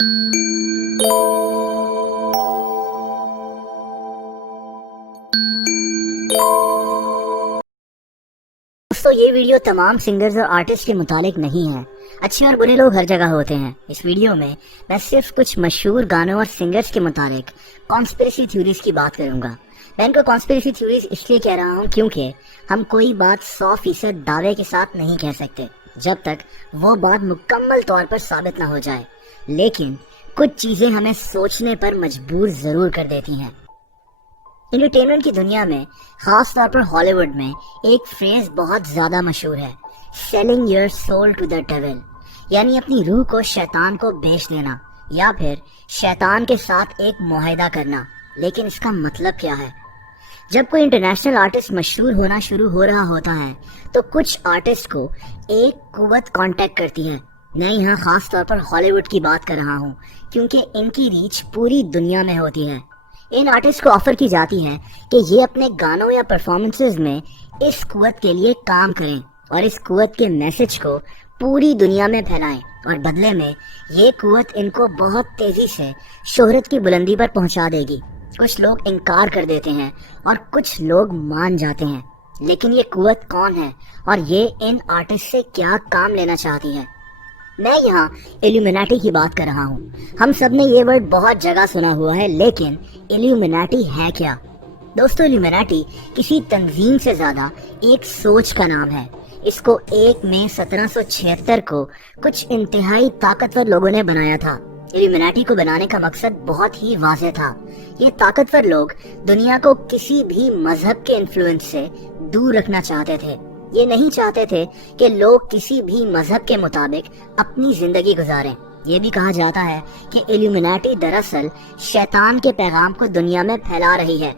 दोस्तों, ये वीडियो तमाम सिंगर्स और आर्टिस्ट के मुतालिक नहीं है। अच्छे और बुरे लोग हर जगह होते हैं। इस वीडियो में मैं सिर्फ कुछ मशहूर गानों और सिंगर्स के मुतालिक कॉन्स्पिरेसी थ्योरीज की बात करूंगा। मैं इनको कॉन्स्पिरेसी थ्योरीज इसलिए कह रहा हूँ क्योंकि हम कोई बात 100% दावे के साथ नहीं कह सकते जब तक वो बात मुकम्मल तौर पर साबित ना हो जाए, लेकिन कुछ चीजें हमें सोचने पर मजबूर जरूर कर देती हैं। एंटरटेनमेंट की दुनिया में, खास तौर पर हॉलीवुड में, एक फ्रेज बहुत ज्यादा मशहूर है, selling your soul to the devil, यानी अपनी रूह को शैतान को बेच देना या फिर शैतान के साथ एक मुआहिदा करना। लेकिन इसका मतलब क्या है? जब कोई इंटरनेशनल आर्टिस्ट मशहूर होना शुरू हो रहा होता है तो कुछ आर्टिस्ट को एक कुव्वत कांटेक्ट करती है। मैं यहाँ खास तौर पर हॉलीवुड की बात कर रहा हूँ क्योंकि इनकी रीच पूरी दुनिया में होती है। इन आर्टिस्ट को ऑफर की जाती है कि ये अपने गानों या परफॉर्मेंसेस में इस कुव्वत के लिए काम करें और इस कुव्वत के मैसेज को पूरी दुनिया में फैलाएं, और बदले में ये कुव्वत इनको बहुत तेजी से शोहरत की बुलंदी पर पहुंचा देगी। कुछ लोग इनकार कर देते हैं और कुछ लोग मान जाते हैं, लेकिन ये कुव्वत कौन है और ये इन आर्टिस्ट से क्या काम लेना चाहती है? मैं यहाँ इल्यूमिनाटी की बात कर रहा हूँ। हम सब ने ये वर्ड बहुत जगह सुना हुआ है, लेकिन इल्यूमिनाटी है क्या? दोस्तों, इल्यूमिनाटी किसी तंजीम से ज्यादा एक सोच का नाम है। इसको 1 मई 1776 को कुछ इंतहाई ताकतवर लोगों ने बनाया था। इल्यूमिनाटी को बनाने का मकसद बहुत ही वाज़ेह था। ये ताकतवर लोग दुनिया को किसी भी मजहब के इन्फ्लुएंस से दूर रखना चाहते थे। ये नहीं चाहते थे कि लोग किसी भी मजहब के मुताबिक अपनी जिंदगी गुजारें। ये भी कहा जाता है कि इल्यूमिनाटी दरअसल शैतान के पैगाम को दुनिया में फैला रही है।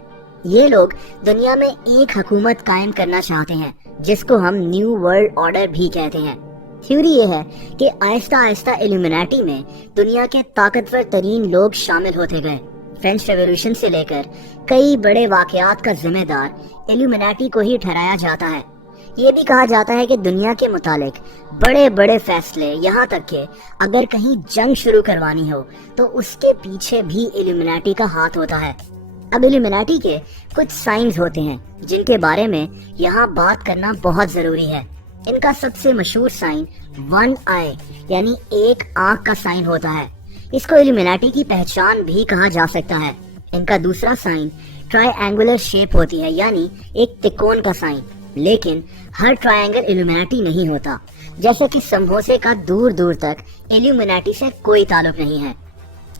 ये लोग दुनिया में एक हुकूमत कायम करना चाहते हैं जिसको हम न्यू वर्ल्ड ऑर्डर भी कहते हैं। थ्योरी ये है कि आहिस्ता आहिस्ता इल्यूमिनाटी में दुनिया के ताकतवर तरीन लोग शामिल होते गए। फ्रेंच रेवोल्यूशन से लेकर कई बड़े वाकयात का जिम्मेदार इल्यूमिनाटी को ही ठहराया जाता है। ये भी कहा जाता है कि दुनिया के मुतालिक बड़े बड़े फैसले, यहाँ तक कि अगर कहीं जंग शुरू करवानी हो तो उसके पीछे भी इल्यूमिनाटी का हाथ होता है। अब इल्यूमिनाटी के कुछ साइंस होते हैं जिनके बारे में यहाँ बात करना बहुत जरूरी है। इनका सबसे मशहूर साइन 1 आई यानी एक आंख का साइन होता है। इसको इल्यूमिनाटी की पहचान भी कहा जा सकता है। इनका दूसरा साइन ट्रायंगुलर शेप होती है, यानी एक त्रिकोण का साइन। लेकिन हर ट्रायंगल इल्यूमिनाटी नहीं होता। जैसे कि समोसे का दूर दूर तक इल्यूमिनाटी से कोई ताल्लुक नहीं है।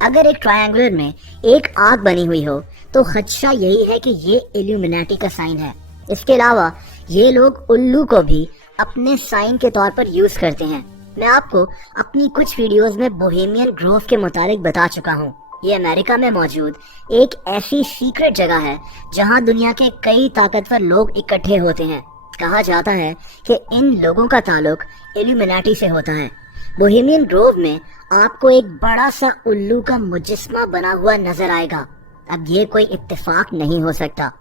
अगर एक ट्रायंगुलर में एक आग बनी हुई हो तो खदशा यही है कि ये इल्यूमिनाटी का साइन है। इसके अलावा ये लोग उल्लू को भी अपने साइन के तौर पर यूज करते हैं। मैं आपको अपनी कुछ वीडियोस में बोहेमियन ग्रोव के मुतालिक बता चुका हूँ। ये अमेरिका में मौजूद एक ऐसी सीक्रेट जगह है जहाँ दुनिया के कई ताकतवर लोग इकट्ठे होते हैं। कहा जाता है कि इन लोगों का ताल्लुक इल्यूमिनाटी से होता है। बोहेमियन ग्रोव में आपको एक बड़ा सा उल्लू का मुजस्मा बना हुआ नजर आएगा। अब ये कोई इत्तेफाक नहीं हो सकता।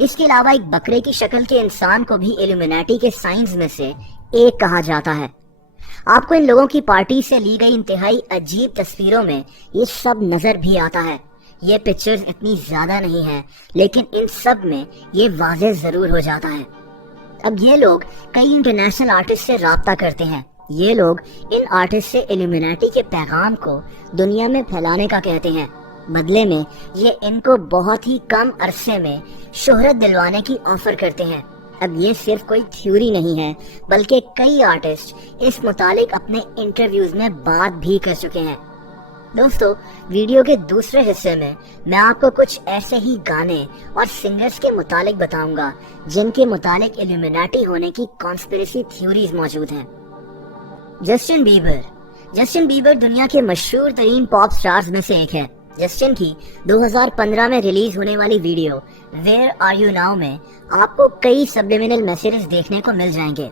इसके अलावा एक बकरे की शक्ल के इंसान को भी इल्यूमिनाटी के साइंस में से एक कहा जाता है। आपको इन लोगों की पार्टी से ली गई इंतहाई अजीब तस्वीरों में ये सब नजर भी आता है। ये पिक्चर्स इतनी ज्यादा नहीं हैं, लेकिन इन सब में ये वाज़ेह जरूर हो जाता है। अब ये लोग कई इंटरनेशनल आर्टिस्ट से राब्ता करते हैं। ये लोग इन आर्टिस्ट से इल्यूमिनाटी के पैगाम को दुनिया में फैलाने का कहते हैं। बदले में ये इनको बहुत ही कम अरसे में शोहरत दिलवाने की ऑफर करते हैं। अब ये सिर्फ कोई थ्योरी नहीं है, बल्कि कई आर्टिस्ट इस मुतालिक अपने इंटरव्यूज में बात भी कर चुके हैं। दोस्तों, वीडियो के दूसरे हिस्से में मैं आपको कुछ ऐसे ही गाने और सिंगर्स के मुतालिक बताऊंगा जिनके मुतालिक इल्यूमिनाटी होने की कॉन्स्पिरेसी थ्योरीज मौजूद हैं। जस्टिन बीबर दुनिया के मशहूर तरीन पॉप स्टार्स में से एक है। जस्टिन की 2015 में रिलीज होने वाली video where are you now में आपको कई सब्लिमिनल मैसेजेस देखने को मिल जाएंगे।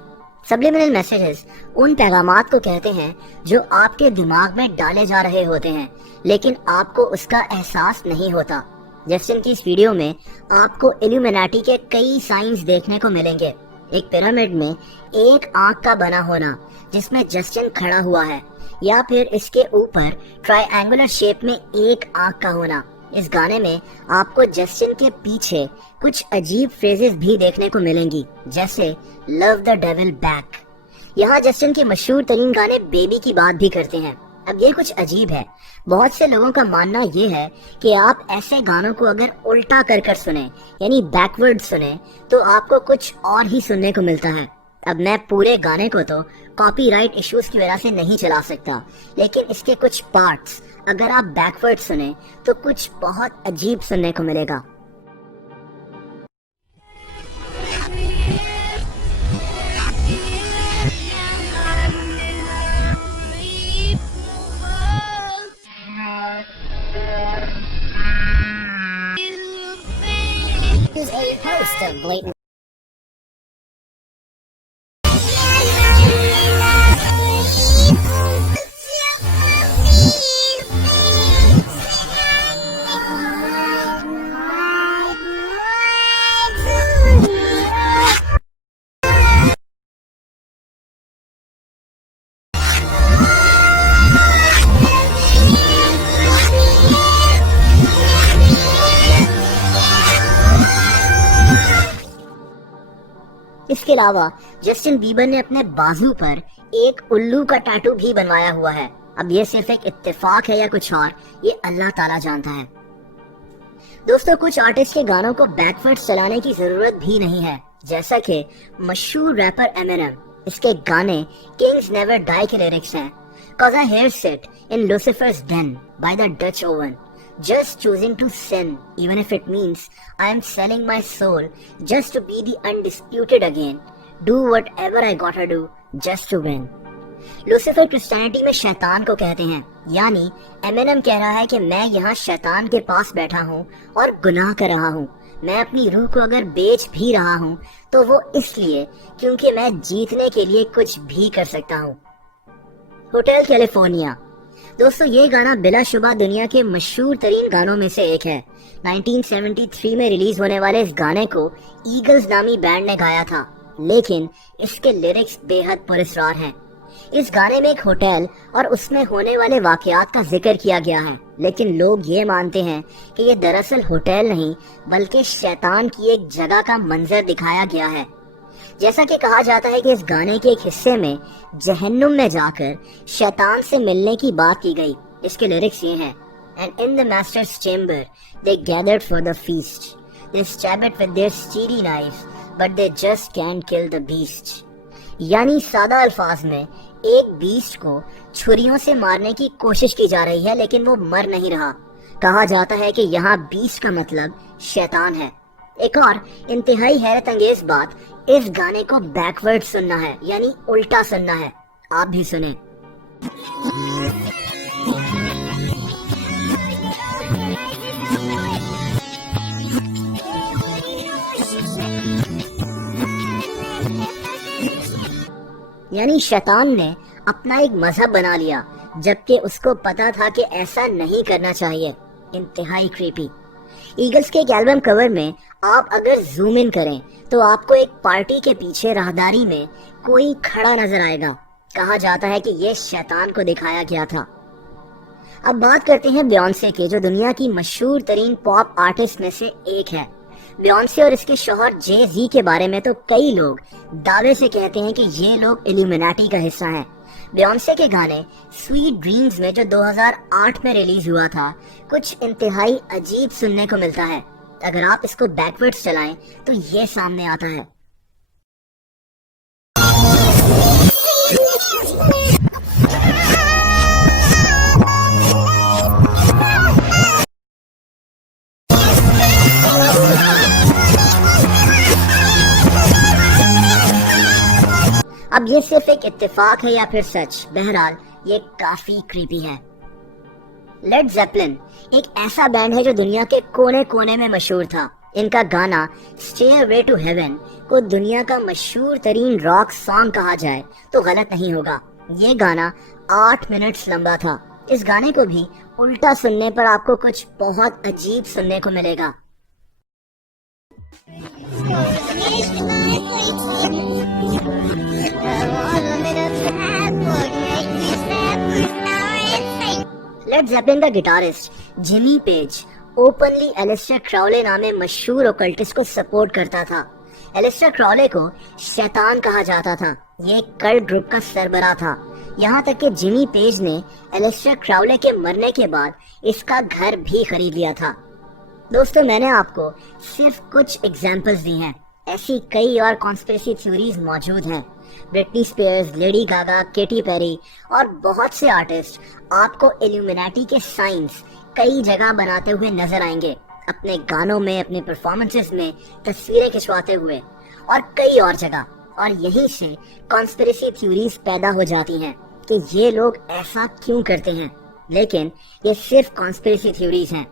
सब्लिमिनल मैसेजेस उन पैगामात को कहते हैं जो आपके दिमाग में डाले जा रहे होते हैं, लेकिन आपको उसका एहसास नहीं होता। जस्टिन की इस वीडियो में आपको इल्यूमिनाटी के कई साइंस देखने को मिलेंगे। एक पिरामिड में एक आंख का बना होना जिसमें जस्टिन खड़ा हुआ है, या फिर इसके ऊपर ट्रायंगुलर शेप में एक आंख का होना। इस गाने में आपको जस्टिन के पीछे कुछ अजीब फ्रेजेस भी देखने को मिलेंगी, जैसे लव द डेविल बैक। यहाँ जस्टिन के मशहूर तरीन गाने बेबी की बात भी करते हैं। अब ये कुछ अजीब है। बहुत से लोगों का मानना ये है कि आप ऐसे गानों को अगर उल्टा कर कर सुने, यानी बैकवर्ड सुने, तो आपको कुछ और ही सुनने को मिलता है। अब मैं पूरे गाने को तो कॉपीराइट इश्यूज की वजह से नहीं चला सकता, लेकिन इसके कुछ पार्ट्स अगर आप बैकवर्ड सुने तो कुछ बहुत अजीब सुनने को मिलेगा। A host of blatant इसके अलावा जस्टिन बीबर ने अपने बाजू पर एक उल्लू का टैटू भी बनवाया हुआ है। अब ये सिर्फ एक इत्तेफाक है या कुछ और, ये अल्लाह ताला जानता है। दोस्तों, कुछ आर्टिस्ट के गानों को बैकवर्ड्स चलाने की जरूरत भी नहीं है, जैसा कि मशहूर रैपर एमिनेम। इसके गाने किंग्स नेवर डाई के लिरिक्स हैं। Cause I hear sit in Lucifer's den by the Dutch oven, just choosing to sin, even if it means I am selling my soul just to be the undisputed again. Do whatever I gotta do just to win. Lucifer Christianity में शैतान को कहते हैं, यानी Eminem कह रहा है कि मैं यहाँ शैतान के पास बैठा हूँ और गुनाह कर रहा हूँ। मैं अपनी रूह को अगर बेच भी रहा हूँ तो वो इसलिए क्योंकि मैं जीतने के लिए कुछ भी कर सकता हूँ। Hotel California. दोस्तों, ये गाना बिलाशुबा दुनिया के मशहूर तरीन गानों में से एक है। 1973 में रिलीज होने वाले इस गाने को ईगल्स नामी बैंड ने गाया था, लेकिन इसके लिरिक्स बेहद पुरस्कार हैं। इस गाने में एक होटल और उसमें होने वाले वाकयात का जिक्र किया गया है, लेकिन लोग ये मानते हैं कि ये दरअसल होटल नहीं बल्कि शैतान की एक जगह का मंजर दिखाया गया है। जैसा कि कहा जाता है कि इस गाने के एक हिस्से में जहन्नुम में जाकर शैतान से मिलने की बात की गई। इसके लिरिक्स ये हैं, and in the masters chamber they gathered for the feast, they stab it with their steady knifes but they just can't kill the beast. यानी सादा अल्फाज में एक बीस्ट को छुरियों से मारने की कोशिश की जा रही है, लेकिन वो मर नहीं रहा। कहा जाता है कि यहाँ बीस्ट का मतलब शैतान है। एक और इंतहाई हैरत अंगेज बात, इस गाने को बैकवर्ड सुनना है, यानी उल्टा सुनना है। आप भी सुने। यानी शैतान ने अपना एक मजहब बना लिया, जबकि उसको पता था कि ऐसा नहीं करना चाहिए। इंतहाई क्रीपी। ईगल्स के एक एल्बम कवर में आप अगर जूम इन करें तो आपको एक पार्टी के पीछे राहदारी में कोई खड़ा नजर आएगा। कहा जाता है कि ये शैतान को दिखाया गया था। अब बात करते हैं बियॉन्से के, जो दुनिया की मशहूर तरीन पॉप आर्टिस्ट में से एक है। बियॉन्से और इसके शौहर जे जी के बारे में तो कई लोग दावे से कहते हैं कि ये लोग इल्यूमिनाटी का हिस्सा हैं। बियॉन्से के गाने स्वीट ड्रीम्स में, जो 2008 में रिलीज हुआ था, कुछ इंतहाई अजीब सुनने को मिलता है। अगर आप इसको बैकवर्ड्स चलाएं तो ये सामने आता है। अब ये सिर्फ एक इत्तेफाक है या फिर सच, बहरहाल ये काफी क्रीपी है। लेड ज़ेपेलिन एक ऐसा बैंड है जो दुनिया के कोने कोने में मशहूर था। इनका गाना स्टेयरवे टू हेवन को दुनिया का मशहूर तरीन रॉक सॉन्ग कहा जाए तो गलत नहीं होगा। ये गाना 8 मिनट्स लंबा था। इस गाने को भी उल्टा सुनने पर आपको कुछ बहुत अजीब सुनने को मिलेगा। I want a minute to have, but make me sad. Led Zeppelin का guitarist Jimmy Page openly Aleister Crowley नामे मशहूर ओकल्टिस्ट को सपोर्ट करता था। एलिस्टर क्राउले को शैतान कहा जाता था। ये एक कल्ट ग्रुप का सरबराह था। यहाँ तक कि जिमी पेज ने एलिस्टर क्राउले के मरने के बाद इसका घर भी खरीद लिया था। दोस्तों, मैंने आपको सिर्फ कुछ एग्जाम्पल्स दी हैं, ऐसी कई और कॉन्स्पिरेसी थ्योरीज मौजूद हैं। Britney Spears, Lady Gaga, Katy Perry और बहुत से आर्टिस्ट आपको इल्यूमिनाटी के साइंस कई जगह बनाते हुए नजर आएंगे, अपने गानों में, अपने परफॉर्मेंसेस में तस्वीरें खिंचवाते हुए और कई और जगह। और यहीं से कॉन्स्पिरेसी थ्योरीज पैदा हो जाती हैं कि ये लोग ऐसा क्यों करते हैं। लेकिन ये सिर्फ कॉन्स्पिरेसी थ्योरीज हैं।